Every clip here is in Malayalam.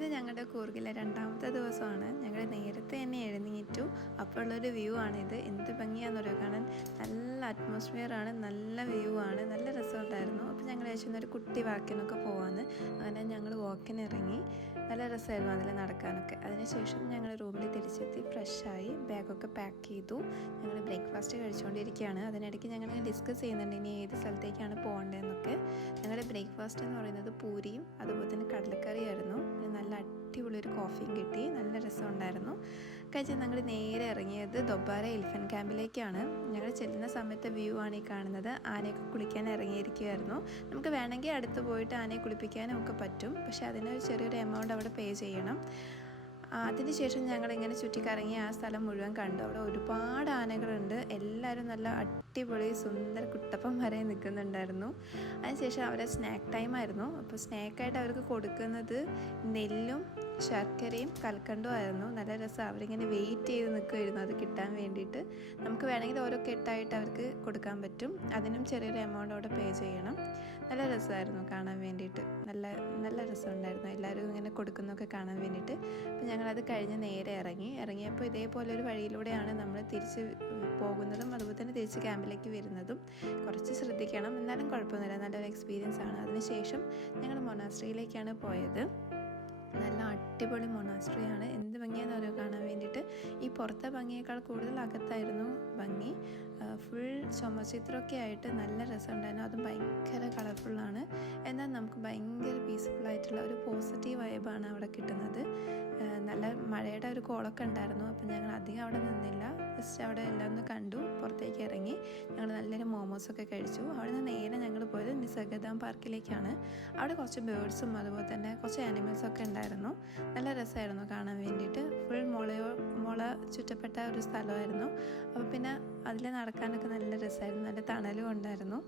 ഇത് ഞങ്ങളുടെ കൂർഗിലെ രണ്ടാമത്തെ ദിവസമാണ്. ഞങ്ങൾ നേരത്തെ തന്നെ എഴുന്നേറ്റു. അപ്പോൾ ഉള്ളൊരു വ്യൂ ആണിത്. എന്ത് ഭംഗിയാണെന്ന് കാണാൻ. നല്ല അറ്റ്മോസ്ഫിയർ ആണ്, നല്ല വ്യൂ ആണ്, നല്ല രസമുണ്ടായിരുന്നു. അപ്പോൾ ഞങ്ങൾ ഒരു കുട്ടി വാക്കിനൊക്കെ പോവാന്ന്. അങ്ങനെ ഞങ്ങൾ വാക്കിന് ഇറങ്ങി. നല്ല രസമായിരുന്നു അതിൽ നടക്കാനൊക്കെ. അതിനുശേഷം ഞങ്ങൾ റൂമിൽ തിരിച്ചെത്തി ഫ്രഷായി ബാഗൊക്കെ പാക്ക് ചെയ്തു. ഞങ്ങൾ ബ്രേക്ക്ഫാസ്റ്റ് കഴിച്ചുകൊണ്ടിരിക്കുകയാണ്. അതിനിടയ്ക്ക് ഞങ്ങൾ ഡിസ്കസ് ചെയ്യുന്നുണ്ട് ഇനി ഏത് സ്ഥലത്തേക്കാണ് പോകേണ്ടതെന്നൊക്കെ. ഞങ്ങളുടെ ബ്രേക്ക്ഫാസ്റ്റ് എന്ന് പറയുന്നത് പൂരിയും അതുപോലെ തന്നെ കടലക്കറിയായിരുന്നു. നല്ല അടിപൊളിയൊരു കോഫിയും കിട്ടി. നല്ല രസമുണ്ടായിരുന്നു. കഴിച്ച് ഞങ്ങൾ നേരെ ഇറങ്ങിയത് ദൊബാര എലിഫൻറ്റ് ക്യാമ്പിലേക്കാണ്. ഞങ്ങൾ ചെല്ലുന്ന സമയത്ത് വ്യൂ ആണ് ഈ കാണുന്നത്. ആനയൊക്കെ കുളിക്കാൻ ഇറങ്ങിയിരിക്കുമായിരുന്നു. നമുക്ക് വേണമെങ്കിൽ അടുത്ത് പോയിട്ട് ആനയെ കുളിപ്പിക്കാനും ഒക്കെ പറ്റും. പക്ഷേ അതിനൊരു ചെറിയൊരു എമൗണ്ട് അവിടെ പേ ചെയ്യണം. അതിനുശേഷം ഞങ്ങളിങ്ങനെ ചുറ്റിക്കറങ്ങി ആ സ്ഥലം മുഴുവൻ കണ്ടു. അവിടെ ഒരുപാട് ആനകളുണ്ട്. എല്ലാവരും നല്ല അടിപൊളി സുന്ദര കുട്ടപ്പം വരെ നിൽക്കുന്നുണ്ടായിരുന്നു. അതിനുശേഷം അവരെ സ്നാക്ക് ടൈമായിരുന്നു. അപ്പോൾ സ്നാക്കായിട്ട് അവർക്ക് കൊടുക്കുന്നത് നെല്ലും ശർക്കരയും കൽക്കണ്ടും ആയിരുന്നു. നല്ല രസം. അവരിങ്ങനെ വെയിറ്റ് ചെയ്ത് നിൽക്കുമായിരുന്നു അത് കിട്ടാൻ വേണ്ടിയിട്ട്. നമുക്ക് വേണമെങ്കിൽ ഓരോ കെട്ടായിട്ട് അവർക്ക് കൊടുക്കാൻ പറ്റും. അതിനും ചെറിയൊരു എമൗണ്ട് അവിടെ പേ ചെയ്യണം. നല്ല രസമായിരുന്നു കാണാൻ വേണ്ടിയിട്ട്. നല്ല നല്ല രസമുണ്ടായിരുന്നു എല്ലാവരും ഇങ്ങനെ കൊടുക്കുന്നതൊക്കെ കാണാൻ വേണ്ടിയിട്ട്. അപ്പോൾ ഞങ്ങളത് കഴിഞ്ഞ് നേരെ ഇറങ്ങിയപ്പോൾ ഇതേപോലെ ഒരു വഴിയിലൂടെയാണ് നമ്മൾ തിരിച്ച് പോകുന്നതും അതുപോലെ തന്നെ തിരിച്ച് ക്യാമ്പിലേക്ക് വരുന്നതും. കുറച്ച് ശ്രദ്ധിക്കണം, എന്നാലും കുഴപ്പമൊന്നുമില്ല. നല്ലൊരു എക്സ്പീരിയൻസ് ആണ്. അതിനുശേഷം ഞങ്ങൾ മൊനാസ്ട്രിയിലേക്കാണ് പോയത്. നല്ല അടിപൊളി മൊനാസ്ട്രിയാണ്. എന്ത് ഭംഗിയാണെന്ന് കാണാൻ വേണ്ടിയിട്ട്. ഈ പുറത്തെ ഭംഗിയേക്കാൾ കൂടുതൽ അകത്തായിരുന്നു ഭംഗി. ഫുൾ ചുമചിത്രമൊക്കെ ആയിട്ട് നല്ല രസമുണ്ടായിരുന്നു. അതും ഭയങ്കര കളർഫുള്ളാണ്. എന്നാൽ നമുക്ക് ഭയങ്കര പീസ്ഫുള്ളായിട്ടുള്ള ഒരു പോസിറ്റീവ് വൈബാണ് അവിടെ കിട്ടുന്നത്. നല്ല മഴയുടെ ഒരു കോളൊക്കെ ഉണ്ടായിരുന്നു. അപ്പം ഞങ്ങൾ അധികം അവിടെ നിന്നില്ല. ജസ്റ്റ് അവിടെ എല്ലാം ഒന്ന് കണ്ടു, പുറത്തേക്ക് ഇറങ്ങി. ഞങ്ങൾ നല്ലൊരു മോമോസൊക്കെ കഴിച്ചു. അവിടെ നിന്ന് നേരെ ഞങ്ങൾ പോയത് നിസർഗധാം പാർക്കിലേക്കാണ്. അവിടെ കുറച്ച് ബേർഡ്സും അതുപോലെ തന്നെ കുറച്ച് ആനിമൽസൊക്കെ ഉണ്ടായിരുന്നു. നല്ല രസമായിരുന്നു കാണാൻ വേണ്ടിയിട്ട്. ഫുൾ മുള ചുറ്റപ്പെട്ട ഒരു സ്ഥലമായിരുന്നു. അപ്പോൾ പിന്നെ അതിൽ നടക്കാനൊക്കെ നല്ല രസമായിരുന്നു. നല്ല തണലും ഉണ്ടായിരുന്നു.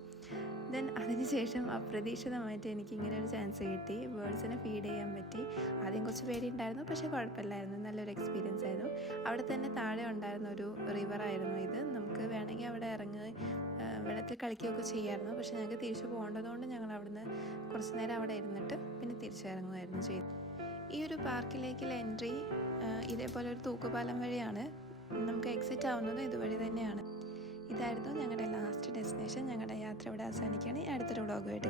ദെൻ അതിനുശേഷം അപ്രതീക്ഷിതമായിട്ട് എനിക്ക് ഇങ്ങനെ ഒരു ചാൻസ് കിട്ടി. ബേർഡ്സിനെ ഫീഡ് ചെയ്യാൻ പറ്റി. ആദ്യം കുറച്ച് പേരുണ്ടായിരുന്നു, പക്ഷേ കുഴപ്പമില്ലായിരുന്നു. നല്ലൊരു എക്സ്പീരിയൻസ് ആയിരുന്നു. അവിടെ തന്നെ താഴെ ഉണ്ടായിരുന്ന ഒരു റിവറായിരുന്നു ഇത്. നമുക്ക് വേണമെങ്കിൽ അവിടെ ഇറങ്ങി വെള്ളത്തിൽ കളിക്കുകയൊക്കെ ചെയ്യാമായിരുന്നു. പക്ഷേ ഞങ്ങൾക്ക് തിരിച്ചു പോകേണ്ടതുകൊണ്ട് ഞങ്ങൾ അവിടുന്ന് കുറച്ച് നേരം അവിടെ ഇരുന്നിട്ട് പിന്നെ തിരിച്ചിറങ്ങുമായിരുന്നു ചെയ്തത്. ഈ ഒരു പാർക്കിലേക്കുള്ള എൻട്രി ഇതേപോലെ ഒരു തൂക്കുപാലം വഴിയാണ്. നമുക്ക് എക്സിറ്റ് ആവുന്നത് ഇതുവഴി തന്നെയാണ്. ഇതായിരുന്നു ഞങ്ങളുടെ ലാസ്റ്റ് ഡെസ്റ്റിനേഷൻ. ഞങ്ങളുടെ യാത്ര ഇവിടെ അവസാനിക്കുകയാണ്. അടുത്തൊരു വ്ളോഗുമായിട്ട്